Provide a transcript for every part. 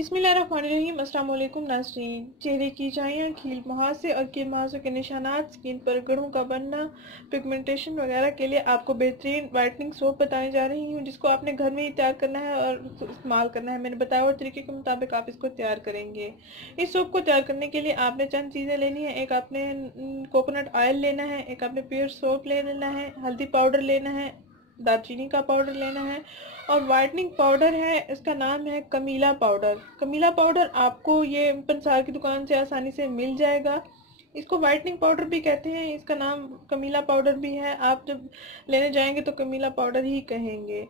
बिस्मिल्लाहिर्रहमानिर्रहीम। अस्सलाम वालेकुम नाज़रीन। चेहरे की झाइयाँ, खील, मुहासे और कील मुहासों के निशानात, स्किन पर गड़ों का बनना, पिगमेंटेशन वगैरह के लिए आपको बेहतरीन वाइटनिंग सोप बताने जा रही हूँ, जिसको आपने घर में ही तैयार करना है और इस्तेमाल करना है। मैंने बताया हुए तरीके के मुताबिक आप इसको तैयार करेंगे। इस सोप को तैयार करने के लिए आपने चंद चीज़ें लेनी है। एक आपने कोकोनट ऑयल लेना है, एक आपने प्योर सोप ले लेना है, हल्दी पाउडर लेना है, दालचीनी का पाउडर लेना है और वाइटनिंग पाउडर है, इसका नाम है कमीला पाउडर। कमीला पाउडर आपको ये पंसार की दुकान से आसानी से मिल जाएगा। इसको वाइटनिंग पाउडर भी कहते हैं, इसका नाम कमीला पाउडर भी है। आप जब लेने जाएंगे तो कमीला पाउडर ही कहेंगे।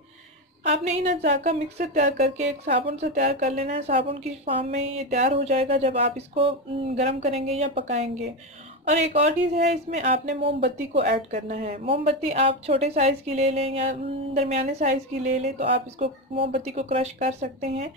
आपने इन अज्जा का मिक्सर तैयार करके एक साबुन से तैयार कर लेना है। साबुन की फॉर्म में ये तैयार हो जाएगा जब आप इसको गर्म करेंगे या पकाएंगे। और एक और चीज़ है, इसमें आपने मोमबत्ती को ऐड करना है। मोमबत्ती आप छोटे साइज़ की ले लें या दरमियाने साइज़ की ले लें, तो आप इसको मोमबत्ती को क्रश कर सकते हैं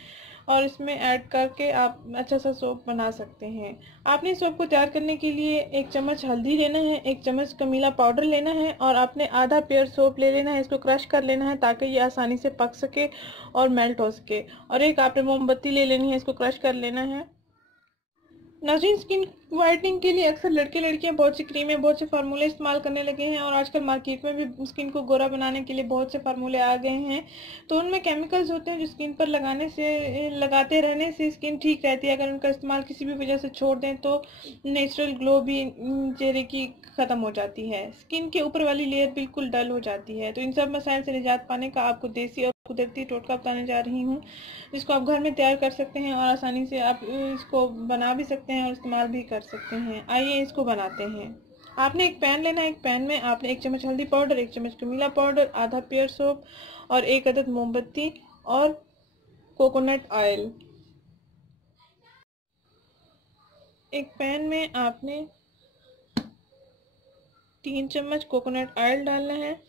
और इसमें ऐड करके आप अच्छा सा सोप बना सकते हैं। आपने इस सोप को तैयार करने के लिए एक चम्मच हल्दी लेना है, एक चम्मच कमीला पाउडर लेना है और आपने आधा पेयर सोप ले लेना है। इसको क्रश कर लेना है ताकि ये आसानी से पक सके और मेल्ट हो सके। और एक आपने मोमबत्ती ले लेनी है, इसको क्रश कर लेना है। नाज़रीन, स्किन वाइटनिंग के लिए अक्सर लड़के लड़कियां बहुत सी क्रीमें, बहुत से फार्मूले इस्तेमाल करने लगे हैं और आजकल मार्केट में भी स्किन को गोरा बनाने के लिए बहुत से फार्मूले आ गए हैं। तो उनमें केमिकल्स होते हैं जो स्किन पर लगाते रहने से स्किन ठीक रहती है। अगर उनका इस्तेमाल किसी भी वजह से छोड़ दें तो नेचुरल ग्लो भी चेहरे की ख़त्म हो जाती है। स्किन के ऊपर वाली लेयर बिल्कुल डल हो जाती है। तो इन सब मसाइल से निजात पाने का आपको देसी और कुदरती टोटका बताने जा रही हूँ, जिसको आप घर में तैयार कर सकते हैं और आसानी से आप इसको बना भी सकते हैं और इस्तेमाल भी कर सकते हैं। आइए इसको बनाते हैं। आपने एक पैन लेना है। एक पैन में आपने एक चम्मच हल्दी पाउडर, एक चम्मच कमीला पाउडर, आधा पेयर सोप और एक अदद मोमबत्ती और कोकोनट ऑयल। एक पैन में आपने 3 चम्मच कोकोनट ऑयल डालना है।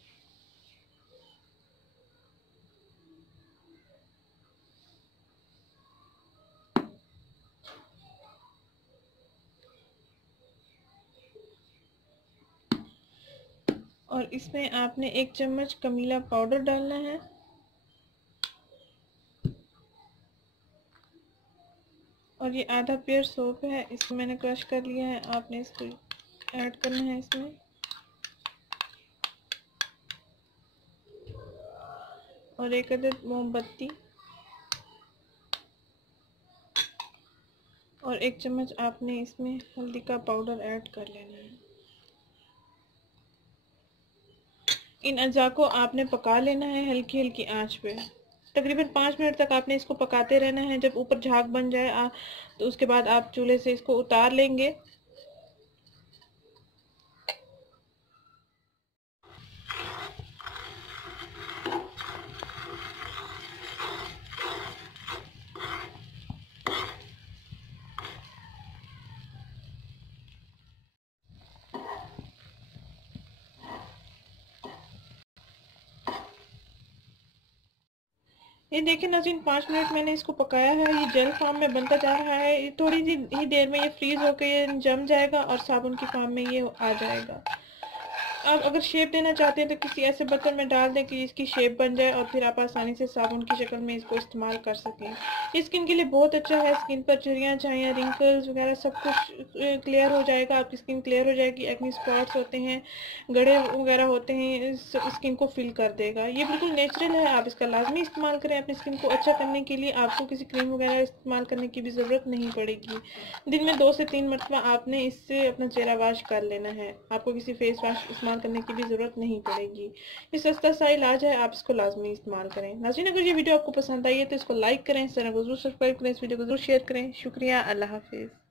और इसमें आपने 1 चम्मच कमीला पाउडर डालना है। और ये आधा पेयर सोप है, इसको मैंने क्रश कर लिया है। आपने इसको ऐड करना है इसमें। और एक अदद मोमबत्ती और 1 चम्मच आपने इसमें हल्दी का पाउडर ऐड कर लेना है। इन अज्जा को आपने पका लेना है हल्की हल्की आंच पे। तकरीबन 5 मिनट तक आपने इसको पकाते रहना है। जब ऊपर झाग बन जाए तो उसके बाद आप चूल्हे से इसको उतार लेंगे। ये देखिए नाज़रीन, 5 मिनट मैंने इसको पकाया है। ये जेल फॉर्म में बनता जा रहा है। ये थोड़ी ही देर में ये फ्रीज होकर ये जम जाएगा और साबुन की फॉर्म में ये आ जाएगा। आप अगर शेप देना चाहते हैं तो किसी ऐसे बर्तन में डाल दें कि इसकी शेप बन जाए और फिर आप आसानी से साबुन की शक्ल में इसको इस्तेमाल कर सकें। ये स्किन के लिए बहुत अच्छा है। स्किन पर झुर्रियाँ, छाइयाँ, रिंकल्स वगैरह सब कुछ क्लियर हो जाएगा। आपकी स्किन क्लियर हो जाएगी। एक्ने स्पॉट्स होते हैं, गड़े वगैरह होते हैं, स्किन को फिल कर देगा। ये बिल्कुल नेचुरल है। आप इसका लाजमी इस्तेमाल करें। अपनी स्किन को अच्छा करने के लिए आपको किसी क्रीम वगैरह इस्तेमाल करने की भी ज़रूरत नहीं पड़ेगी। दिन में 2 से 3 मरतबा आपने इससे अपना चेहरा वॉश कर लेना है। आपको किसी फेस वॉश इस्तेमाल करने की भी ज़रूरत नहीं पड़ेगी। ये सस्ता सा इलाज है, आप इसको लाजमी इस्तेमाल करें। नाज़रीन, अगर ये वीडियो आपको पसंद आई है तो इसको लाइक करें, इस चैनल को जरूर सब्सक्राइब करें, इस वीडियो को जरूर शेयर करें। शुक्रिया। अल्लाह हाफिज़।